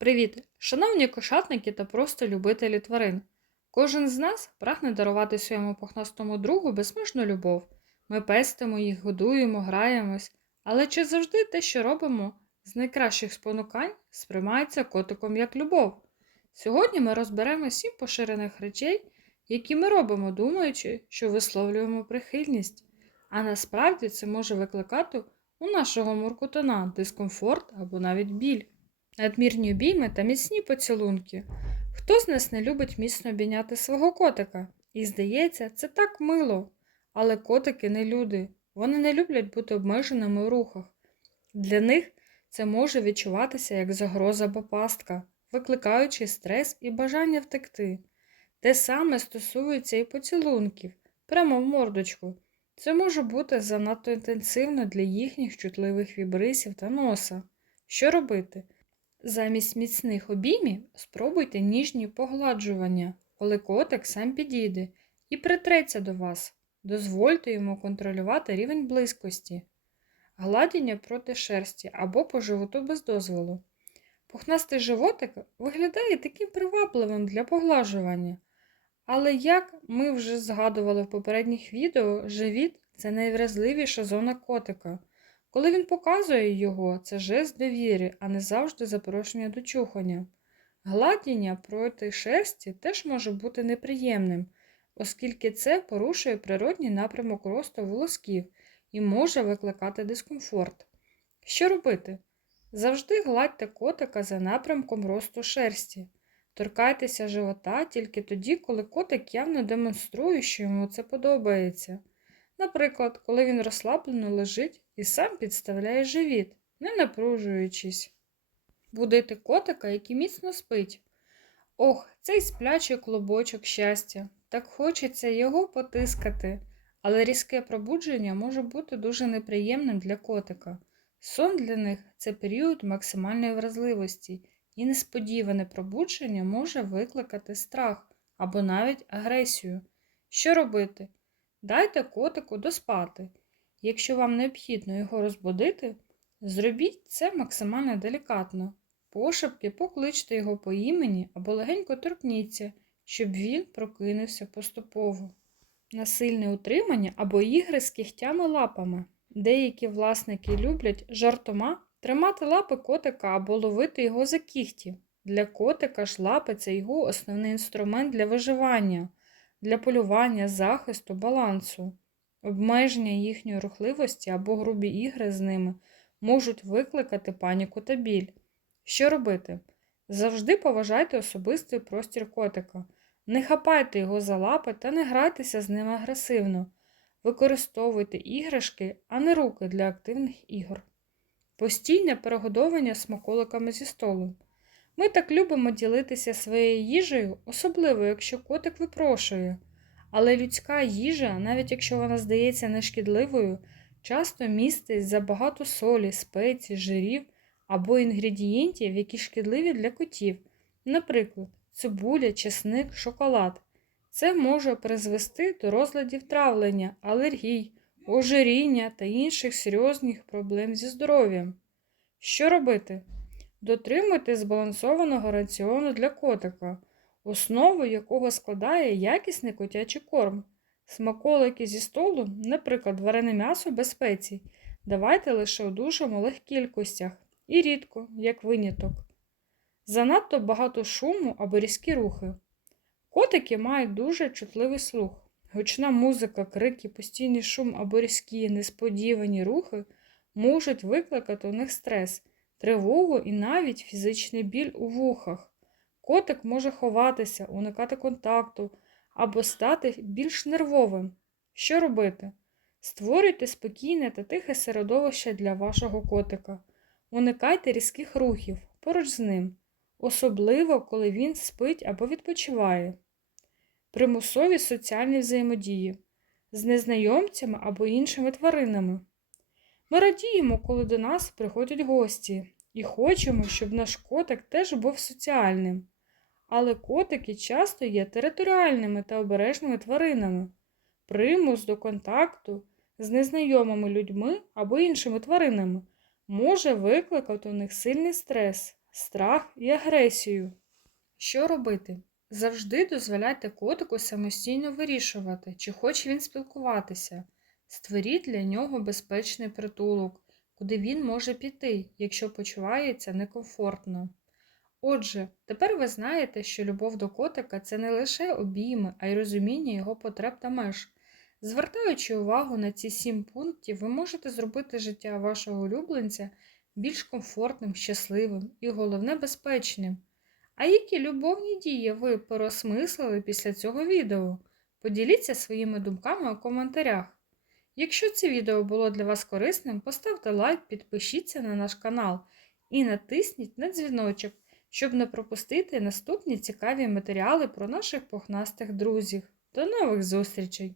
Привіт, шановні кошатники та просто любителі тварин. Кожен з нас прагне дарувати своєму пухнастому другу безмежну любов. Ми пестимо їх, годуємо, граємось, але чи завжди те, що робимо з найкращих спонукань, сприймається котиком як любов? Сьогодні ми розберемо сім поширених речей, які ми робимо, думаючи, що висловлюємо прихильність, а насправді це може викликати у нашого муркутана дискомфорт або навіть біль. Надмірні обійми та міцні поцілунки. Хто з нас не любить міцно обійняти свого котика? І здається, це так мило. Але котики не люди. Вони не люблять бути обмеженими у рухах. Для них це може відчуватися як загроза або пастка, викликаючи стрес і бажання втекти. Те саме стосується і поцілунків, прямо в мордочку. Це може бути занадто інтенсивно для їхніх чутливих вібрисів та носа. Що робити? Замість міцних обіймів спробуйте ніжні погладжування, коли котик сам підійде і притреться до вас. Дозвольте йому контролювати рівень близькості, гладіння проти шерсті або по животу без дозволу. Пухнастий животик виглядає таким привабливим для поглажування. Але, як ми вже згадували в попередніх відео, живіт це найвразливіша зона котика. Коли він показує його, це жест довіри, а не завжди запрошення до чухання. Гладіння проти шерсті теж може бути неприємним, оскільки це порушує природній напрямок росту волосків і може викликати дискомфорт. Що робити? Завжди гладьте котика за напрямком росту шерсті. Торкайтеся живота тільки тоді, коли котик явно демонструє, що йому це подобається. Наприклад, коли він розслаблено лежить і сам підставляє живіт, не напружуючись. Будити котика, який міцно спить. Ох, цей сплячий клубочок щастя. Так хочеться його потискати, але різке пробудження може бути дуже неприємним для котика. Сон для них це період максимальної вразливості, і несподіване пробудження може викликати страх або навіть агресію. Що робити? Дайте котику доспати. Якщо вам необхідно його розбудити, зробіть це максимально делікатно. Пошепки покличте його по імені або легенько торкніться, щоб він прокинувся поступово. Насильне утримання або ігри з кігтями лапами. Деякі власники люблять жартома тримати лапи котика або ловити його за кігті. Для котика ж лапи це його основний інструмент для виживання, для полювання, захисту, балансу. Обмеження їхньої рухливості або грубі ігри з ними можуть викликати паніку та біль. Що робити? Завжди поважайте особистий простір котика. Не хапайте його за лапи та не грайтеся з ним агресивно. Використовуйте іграшки, а не руки для активних ігор. Постійне перегодовування смаколиками зі столу. Ми так любимо ділитися своєю їжею, особливо, якщо котик випрошує. Але людська їжа, навіть якщо вона здається нешкідливою, часто містить забагато солі, спецій, жирів або інгредієнтів, які шкідливі для котів, наприклад, цибуля, чесник, шоколад. Це може призвести до розладів травлення, алергій, ожиріння та інших серйозних проблем зі здоров'ям. Що робити? Дотримуйте збалансованого раціону для котика, основу якого складає якісний котячий корм. Смаколики зі столу, наприклад, варене м'ясо без спецій, давайте лише у дуже малих кількостях і рідко, як виняток. Занадто багато шуму або різкі рухи. Котики мають дуже чутливий слух. Гучна музика, крики, постійний шум або різкі, несподівані рухи можуть викликати у них стрес, тривогу і навіть фізичний біль у вухах. Котик може ховатися, уникати контакту або стати більш нервовим. Що робити? Створюйте спокійне та тихе середовище для вашого котика. Уникайте різких рухів поруч з ним, особливо коли він спить або відпочиває. Примусові соціальні взаємодії з незнайомцями або іншими тваринами. Ми радіємо, коли до нас приходять гості, і хочемо, щоб наш котик теж був соціальним. Але котики часто є територіальними та обережними тваринами. Примус до контакту з незнайомими людьми або іншими тваринами може викликати у них сильний стрес, страх і агресію. Що робити? Завжди дозволяйте котику самостійно вирішувати, чи хоче він спілкуватися. Створіть для нього безпечний притулок, куди він може піти, якщо почувається некомфортно. Отже, тепер ви знаєте, що любов до котика це не лише обійми, а й розуміння його потреб та меж. Звертаючи увагу на ці сім пунктів, ви можете зробити життя вашого улюбленця більш комфортним, щасливим і, головне, безпечним. А які любовні дії ви порозмислили після цього відео? Поділіться своїми думками у коментарях. Якщо це відео було для вас корисним, поставте лайк, підпишіться на наш канал і натисніть на дзвіночок, щоб не пропустити наступні цікаві матеріали про наших пухнастих друзів. До нових зустрічей!